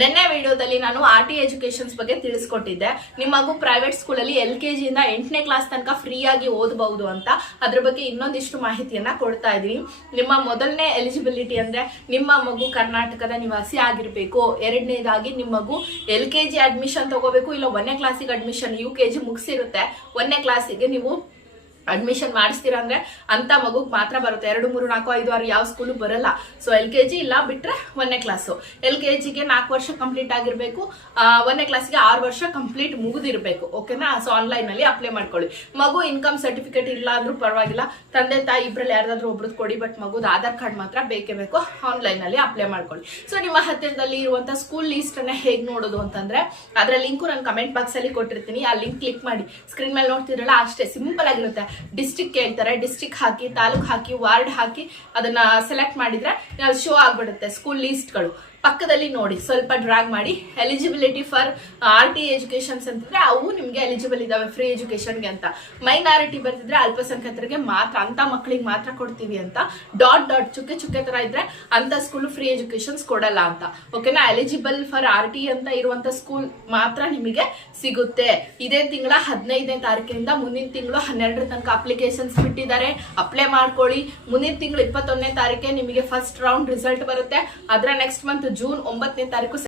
ನಿನ್ನೆ ವಿಡಿಯೋದಲ್ಲಿ ನಾನು RT ಎಜುಕೇಶನ್ಸ್ ಬಗ್ಗೆ ತಿಳಿಸ್ಕೊಟ್ಟಿದ್ದೆ. ನಿಮ್ಮ ಮಗು ಪ್ರೈವೇಟ್ ಸ್ಕೂಲಲ್ಲಿ LKG ಇಂದ 8ನೇ ಕ್ಲಾಸ್ ತನಕ ಫ್ರೀ ಆಗಿ ಓದಬಹುದು ಅಂತ. ಅದ್ರ ಬಗ್ಗೆ ಇನ್ನೊಂದಿಷ್ಟು ಮಾಹಿತಿಯನ್ನ ಕೊಡ್ತಾ ಇದೀನಿ. ನಿಮ್ಮ ಮೊದಲನೇ ಎಲಿಜಿಬಿಲಿಟಿ ಅಂದ್ರೆ ನಿಮ್ಮ ಮಗು ಕರ್ನಾಟಕದ ನಿವಾಸಿ ಆಗಿರ್ಬೇಕು. ಎರಡನೇದಾಗಿ ನಿಮ್ಮ ಮಗು LKG ಅಡ್ಮಿಷನ್ ತಗೋಬೇಕು, ಇಲ್ಲ 1ನೇ ಕ್ಲಾಸಿಗೆ ಅಡ್ಮಿಷನ್ UKG ಮುಗಿಸಿರುತ್ತೆ 1ನೇ ಕ್ಲಾಸಿಗೆ ನೀವು ಅಡ್ಮಿಷನ್ ಮಾಡಿಸ್ತೀರಾ ಅಂದ್ರೆ ಅಂತ ಮಗುಗ್ ಮಾತ್ರ ಬರುತ್ತೆ. 2, 3, 4, 5, 6 ಯಾವ ಸ್ಕೂಲು ಬರಲ್ಲ. ಸೊ LKG ಇಲ್ಲ ಬಿಟ್ರೆ 1ನೇ ಕ್ಲಾಸು. LKGಗೆ 4 ವರ್ಷ ಕಂಪ್ಲೀಟ್ ಆಗಿರ್ಬೇಕು, 1ನೇ ಕ್ಲಾಸ್ಗೆ 6 ವರ್ಷ ಕಂಪ್ಲೀಟ್ ಮುಗಿದಿರ್ಬೇಕು. ಓಕೆನಾ? ಸೊ ಆನ್ಲೈನ್ ಅಲ್ಲಿ ಅಪ್ಲೈ ಮಾಡ್ಕೊಳ್ಳಿ. ಮಗು ಇನ್ಕಮ್ ಸರ್ಟಿಫಿಕೇಟ್ ಇಲ್ಲ ಅಂದ್ರೂ ಪರವಾಗಿಲ್ಲ, ತಂದೆ ತಾಯಿ ಇಬ್ರಲ್ಲಿ ಯಾರಾದ್ರೂ ಒಬ್ರದ್ದು ಕೊಡಿ, ಬಟ್ ಮಗುದ ಆಧಾರ್ ಕಾರ್ಡ್ ಮಾತ್ರ ಬೇಕೇ ಬೇಕು. ಆನ್ಲೈನ್ ಅಲ್ಲಿ ಅಪ್ಲೈ ಮಾಡ್ಕೊಳ್ಳಿ. ಸೊ ನಿಮ್ಮ ಹತ್ತಿರದಲ್ಲಿ ಇರುವಂತ ಸ್ಕೂಲ್ ಲಿಸ್ಟ್ ಅನ್ನ ಹೇಗ್ ನೋಡೋದು ಅಂತಂದ್ರೆ ಅದರ ಲಿಂಕ್ ನಾನು ಕಮೆಂಟ್ ಬಾಕ್ಸ್ ಅಲ್ಲಿ ಕೊಟ್ಟಿರ್ತೀನಿ. ಆ ಲಿಂಕ್ ಕ್ಲಿಕ್ ಮಾಡಿ ಸ್ಕ್ರೀನ್ ಮೇಲೆ ನೋಡ್ತಿರಲ್ಲ, ಅಷ್ಟೇ ಸಿಂಪಲ್ ಆಗಿರುತ್ತೆ. ಡಿಸ್ಟ್ರಿಕ್ಟ್ ಕೇಳ್ತಾರೆ, ಡಿಸ್ಟ್ರಿಕ್ಟ್ ಹಾಕಿ, ತಾಲೂಕ್ ಹಾಕಿ, ವಾರ್ಡ್ ಹಾಕಿ ಅದನ್ನ ಸೆಲೆಕ್ಟ್ ಮಾಡಿದ್ರೆ ಶೋ ಆಗ್ಬಿಡುತ್ತೆ ಸ್ಕೂಲ್ ಲಿಸ್ಟ್ಗಳು. ಪಕ್ಕದಲ್ಲಿ ನೋಡಿ, ಸ್ವಲ್ಪ ಡ್ರಾಗ್ ಮಾಡಿ ಎಲಿಜಿಬಿಲಿಟಿ ಫಾರ್ RT ಎಜುಕೇಶನ್ಸ್ ಅಂತಿದ್ರೆ ಅವು ನಿಮ್ಗೆ ಎಲಿಜಿಬಲ್ ಇದಾವೆ ಫ್ರೀ ಎಜುಕೇಶನ್ಗೆ ಅಂತ. ಮೈನಾರಿಟಿ ಬರ್ತಿದ್ರೆ ಅಲ್ಪಸಂಖ್ಯಾತರಿಗೆ ಮಾತ್ರ, ಅಂತ ಮಕ್ಕಳಿಗೆ ಮಾತ್ರ ಕೊಡ್ತೀವಿ ಅಂತ. ಡಾಟ್ ಚುಕ್ಕೆ ಚುಕ್ಕೆ ತರ ಇದ್ರೆ ಅಂತ ಸ್ಕೂಲ್ ಫ್ರೀ ಎಜುಕೇಶನ್ಸ್ ಕೊಡಲ್ಲ ಅಂತ. ಓಕೆನಾ? ಎಲಿಜಿಬಲ್ ಫಾರ್ RT ಅಂತ ಇರುವಂತ ಸ್ಕೂಲ್ ಮಾತ್ರ ನಿಮಗೆ ಸಿಗುತ್ತೆ. ಇದೇ ತಿಂಗಳ 15ನೇ ತಾರೀಕಿನಿಂದ ಮುಂದಿನ ತಿಂಗಳು 12 ತನಕ ಅಪ್ಲಿಕೇಶನ್ಸ್ ಬಿಟ್ಟಿದ್ದಾರೆ. ಅಪ್ಲೈ ಮಾಡ್ಕೊಳ್ಳಿ. ಮುಂದಿನ ತಿಂಗಳು 21ನೇ ತಾರೀಕೆ ನಿಮಗೆ ಫಸ್ಟ್ ರೌಂಡ್ ರಿಸಲ್ಟ್ ಬರುತ್ತೆ. ಅದರ ನೆಕ್ಸ್ಟ್ ಮಂತ್ ಜೂನ್ 9ನೇ ತಾರೀಕು